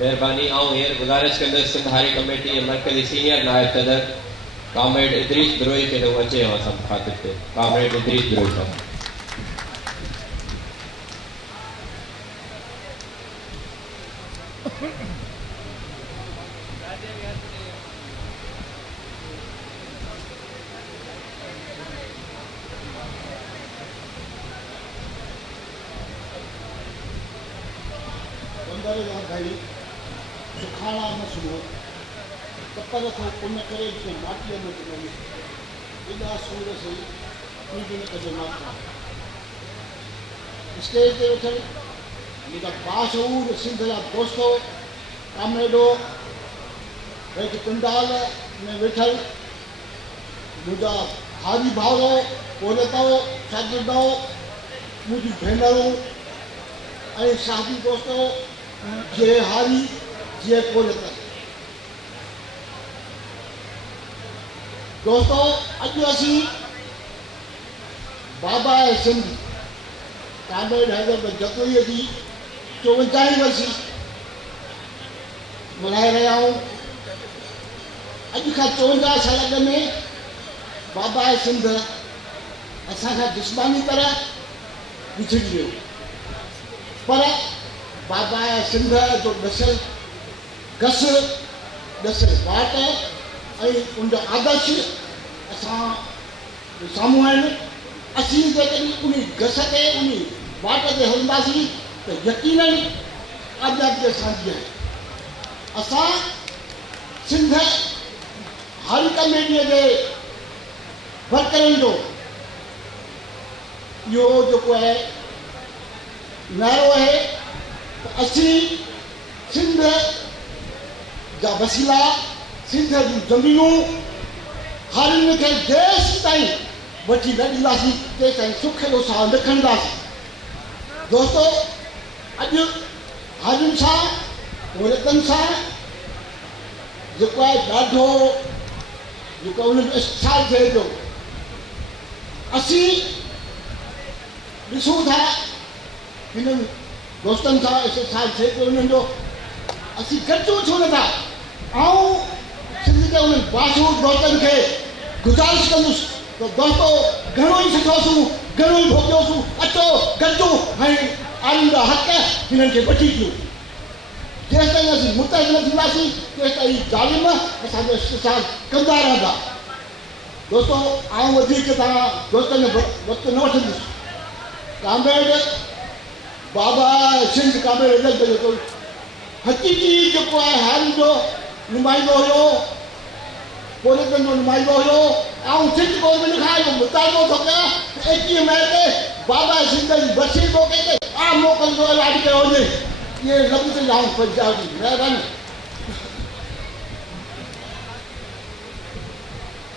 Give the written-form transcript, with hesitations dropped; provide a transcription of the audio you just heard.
मेहरबानी आऊं हींअर गुज़ारिश कंदुसि सिंध हाँरी कमेटी मरकज़ी सीनियर नायब सदर क़ामरेड इदरीस द्रोही खे हू अचे असां ख़ातिर ते क़ामरेड इदरीस द्रोही साहब। भाई सुखाना न सुनो कपर थो पुण्य करे के माटी में चलो इदा सूर से उनके कजे माता स्टेज पे उठे निका बाशऊर सिंध जा दोस्तों कामेडो एक कुंडाल में बैठल मुझा हारी भावो पोलतो शागिर्दो मुझी भेनरो ऐं साथी दोस्तों जे हारी जे पोलत दोस्तों अॼु असीं बाबाए सिंध क़ामरेड हैदर जतोई जी 54वीं वर्सी मल्हाए रहिया आहियूं। अॼु खां 54 साल अॻु में बाबाए सिंध असां खां जिस्मानी तरह विछड़ी वियो, पर बाबाए सिंध जो ॾसियल घस ॾसियल वाट ऐं उनजो आदर्श असां साम्हूं आहिनि। असीं जेकॾहिं उन घस ते उन वाट ते हलंदासीं त यकीनन आज़ादी असांजी आहे। असां सिंध हाँरी कमेटीअ जे वर्करनि जो इहो जेको आहे नारो आहे त असीं सिंध जा वसीला सिंध जूं ज़मीनूं हारियुनि खे देश ताईं वठी न ॾींदासीं तेसि ताईं सुख जो साह न खणंदासीं। दोस्तो अॼु हारियुनि सां औरतनि सां जेको आहे ॾाढो जेको उन्हनि इस्तेहाल थिए थो। असीं ॾिसूं था हिननि दोस्तनि सां इस्तेहाल थिए थो उन्हनि जो, असीं गॾिजूं छो नथा। ऐं सिंध जे उन्हनि बाशूर दोस्तनि खे गुज़ारिश कंदुसि त दोस्तो घणो ई सिखोसूं घणो ई भोॻियोसूं, अचो गॾिजूं ऐं आईंदा हक़ हिननि खे वठी अचूं। जेसि ताईं असीं मुतहद न थींदासीं तेसि ताईं ज़ालिम असांजो इस्तेहाल कंदा रहंदा। दोस्तो आउं वधीक तव्हां दोस्तनि जो वक़्तु न वठंदुसि। क़ामरेड बाबा सिंध क़ामरेड जेको हक़ीक़ी जेको आहे हारी जो नुमाइंदो हुयो, पोलिटनि जो नुमाइंदो हुयो। ऐं सिंध गवर्नमेंट खां इहो मुतालबो थो कयां त 21 मई ते बाबा सिंध जी वर्सी मौक़े ते आम मोकल जो ऐलान कयो वञे। इहे लफ़्ज़ आऊं पंजाबी महिरबानी।